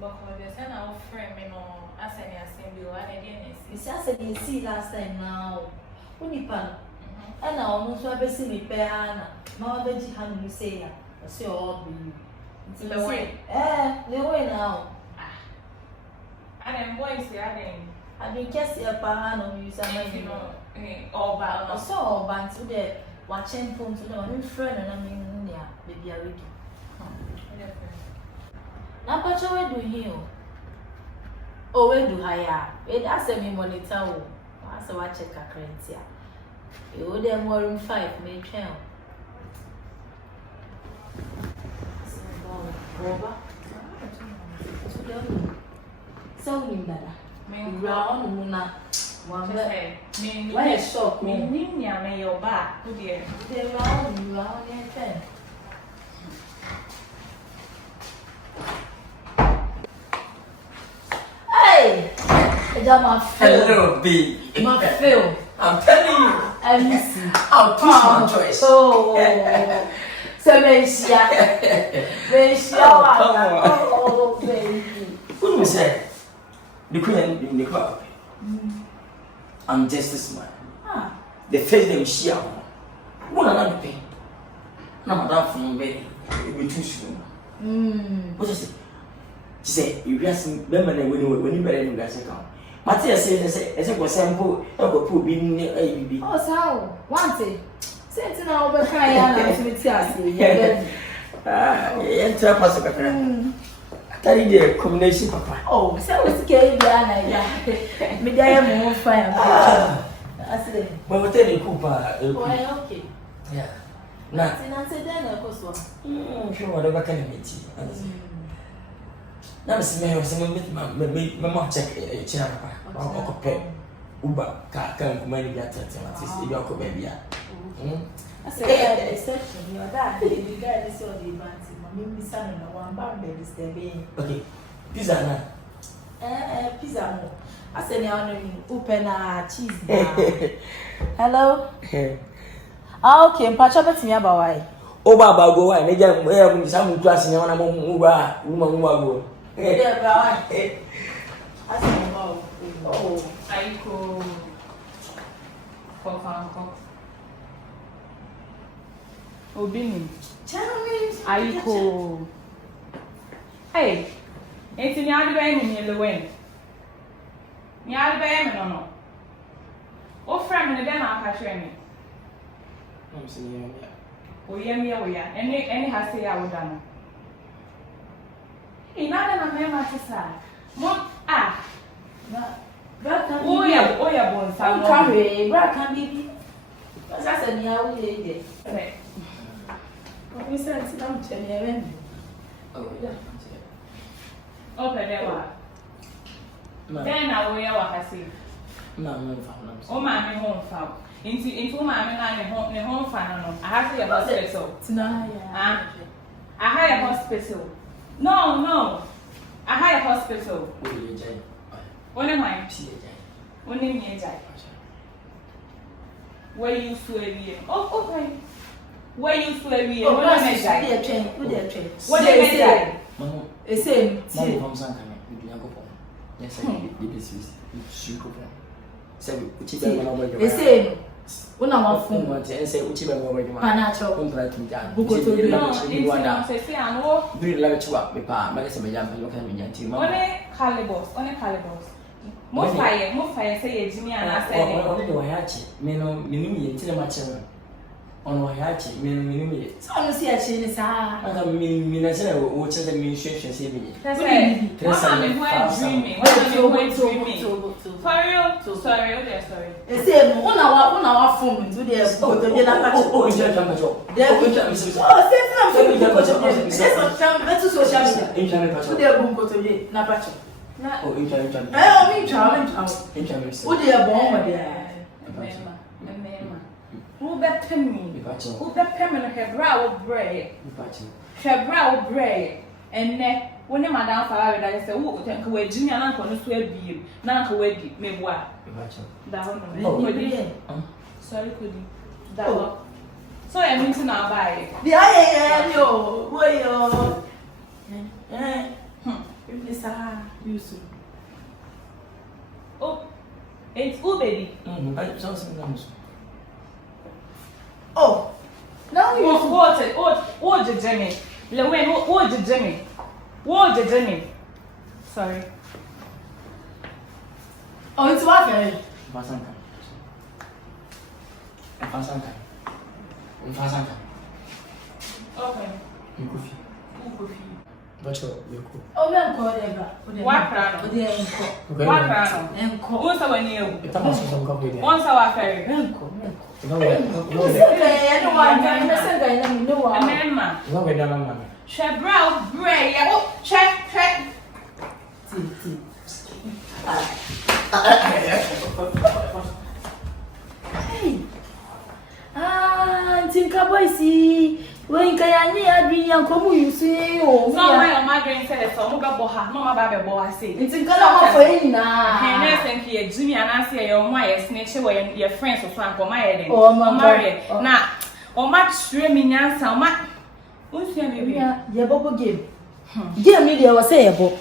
Because the son of friend, you know, as I say, you are again. It's just that you see last time now. When you pan, and I almost have a silly pair. Now, the Jihan, you say, I say, all be the way. The way now. And then boys, I mean, just a pan on you, something, all about us all, but today, watching phone to the new friend, and I mean, yeah, baby, I read. Now, but what do you? Oh, where do I? It has a me monitor. I saw watch a currency. You would have more room 5, may count. So, you better. Me round, Muna. One way. Me, why a shock me? Ninya may your back, good dear. They round, and 10. Hey! Hello, B. My Phil. I'm telling you. I miss you. I'll choose my choice. Oh. So, Messia. Oh, baby. What do you say? The queen in the club. I'm just this man. The face name she out. What another pain. No, madame from baby. It will be too soon. What is it? She said, you guys remember when you better in the account. Matthias said, as it was sample, I will put being near ABB. Oh, so, want it. Since now, but I am with you. Enter Pascal. Tell you the combination, Papa. Oh, so it's gay, Diana. Me, I am more fire. I said, well, we'll tell you, Cooper. Okay. Yeah. Now, I said, then I was one. Sure, whatever can I meet you. Now, Miss Mayor, someone with my mom check a chair. I'll pay Uber, car, come, money, get at your baby. I said, exception, you're that. The guy is all the advantage. My son and one band baby is there. Okay, pizza now. Pizza. I said, open cheese. Hello? Okay, Pacha, bet me about why. Oh, Baba, go away. Maybe I'm some class in one among woman. I said, oh, I go for Fanco. Obini. I go. Hey, it's in the other way in the wind. The other way, no. Oh, friend, and then I'll catch me. I'm saying, oh, yeah, any has say I would done. In other than my sister, oh, yeah, bones. I'm carry, Brack can be. As I said, yeah, we did it. We said, I'm telling you. oh, yeah. Okay, there were. Then I will have to say, oh, my home found. Into my home fan. I have to a hospital. I had a hospital. No. I had a hospital. Only my only me and Jack. Where you swear? Oh, okay. Where you swear? Oh, that's a train. What did they say? The same. Mama comes and yes, I did this with the same. When I want phone, and say, which you are financial. No, say, I know. Do you like to up, Papa? Medicine, my young, you can be anti. Only calibers. More fire, say Jimmy, and I say, only the Wayachi, Minu, till much on Wayachi, Minu. So I see a chain is high. I mean, I said, which is the administration saving. That's right. Dreaming. Sorry. They say, one hour phone to the phone to the Who bet her brow bread, and neck when the madame Farrar, I said, who can go with Jimmy and Uncle to swear be Nanka Weddy, me what? Sorry, could you? So I mean to now buy it. The It's Yusuf. Oh, it's who, baby? I just Oh, now you. What did Jimmy? Lewen, what did Jimmy? What did Jimmy? Sorry. Oh, it's what? Okay. But you're cool. Oh, man, call them. What crown? What crown? What's our new? Once our ferry. Check brow, bray, check. Tinka boy see when Kayani Adrian come you see oh so my mother said so mo be boha no ma ba be boha say Tinka la for you na he na think ye Jimmy and say your mo ye snitch we your friends so anko ma ye den oh marry na o ma tire mi nyansa o ma won see me bi ye bobo game me dey was say ye bo